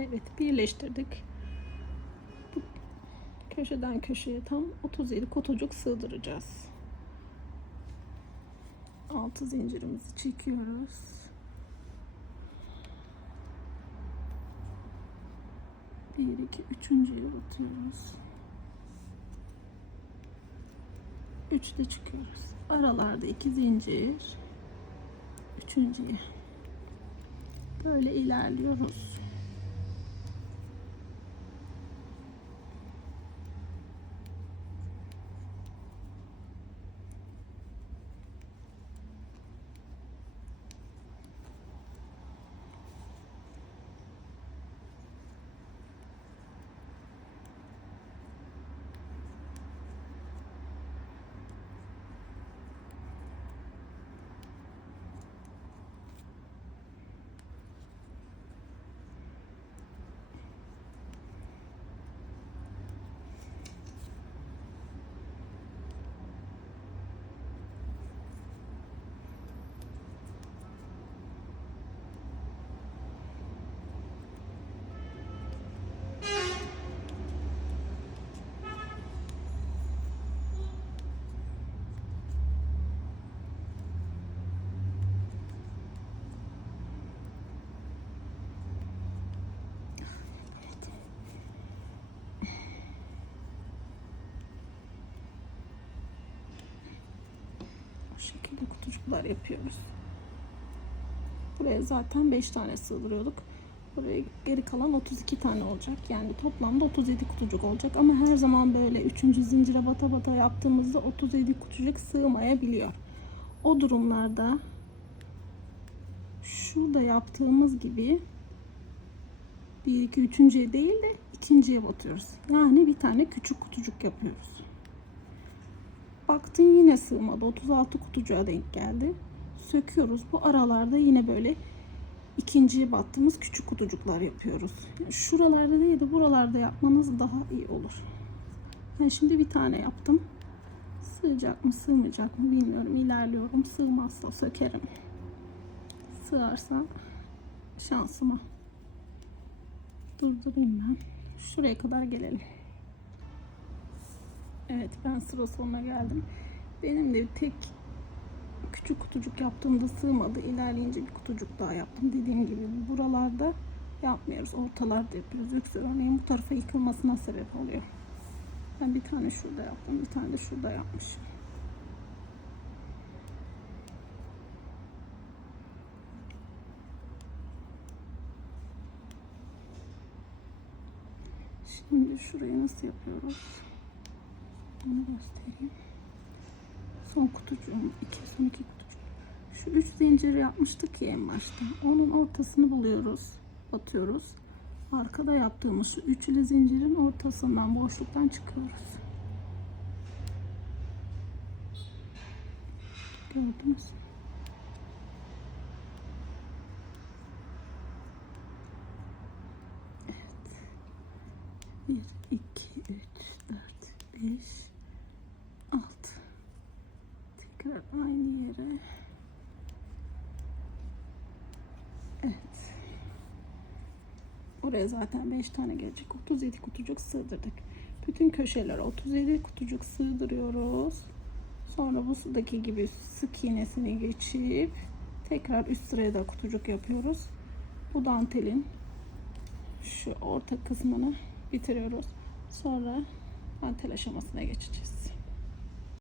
Evet birleştirdik. Bu köşeden köşeye tam 37 kutucuk sığdıracağız. 6 zincirimizi çekiyoruz. Bir, iki, üçüncüye batıyoruz. Üçte çıkıyoruz. Aralarda iki zincir. Üçüncüye. Böyle ilerliyoruz. Şekilde kutucuklar yapıyoruz. Buraya zaten 5 tane sığdırıyorduk. Buraya geri kalan 32 tane olacak. Yani toplamda 37 kutucuk olacak. Ama her zaman böyle 3. zincire bata bata yaptığımızda 37 kutucuk sığmayabiliyor. O durumlarda şurada yaptığımız gibi 1 2 3.ye değil de ikinciye batıyoruz. Yani bir tane küçük kutucuk yapıyoruz. Baktın yine sığmadı. 36 kutucuğa denk geldi. Söküyoruz. Bu aralarda yine böyle ikinciye battığımız küçük kutucuklar yapıyoruz. Yani şuralarda değil de buralarda yapmanız daha iyi olur. Ben şimdi bir tane yaptım. Sığacak mı sığmayacak mı bilmiyorum. İlerliyorum. Sığmazsa sökerim. Sığarsa şansıma. Durdurayım ben. Şuraya kadar gelelim. Evet ben sıra sonuna geldim. Benim de tek küçük kutucuk yaptığımda sığmadı. İlerleyince bir kutucuk daha yaptım. Dediğim gibi buralarda yapmıyoruz. Ortalarda yapıyoruz. Yoksa örneğin bu tarafa yıkılmasına sebep oluyor. Ben bir tane şurada yaptım. Bir tane de şurada yapmışım. Şimdi şurayı nasıl yapıyoruz? Onu göstereyim. Son kutucuğum. iki, son iki kutucuk. Şu üç zinciri yapmıştık ya en başta. Onun ortasını buluyoruz. Batıyoruz. Arkada yaptığımız şu üçlü zincirin ortasından boşluktan çıkıyoruz. Gördünüz mü? Bir, iki, üç, dört, beş, altı. Aynı yere. Evet. Oraya zaten 5 tane gelecek. 37 kutucuk sığdırdık. Bütün köşelere 37 kutucuk sığdırıyoruz. Sonra bu sudaki gibi sık iğnesini geçip tekrar üst sıraya da kutucuk yapıyoruz. Bu dantelin şu orta kısmını bitiriyoruz. Sonra dantel aşamasına geçeceğiz.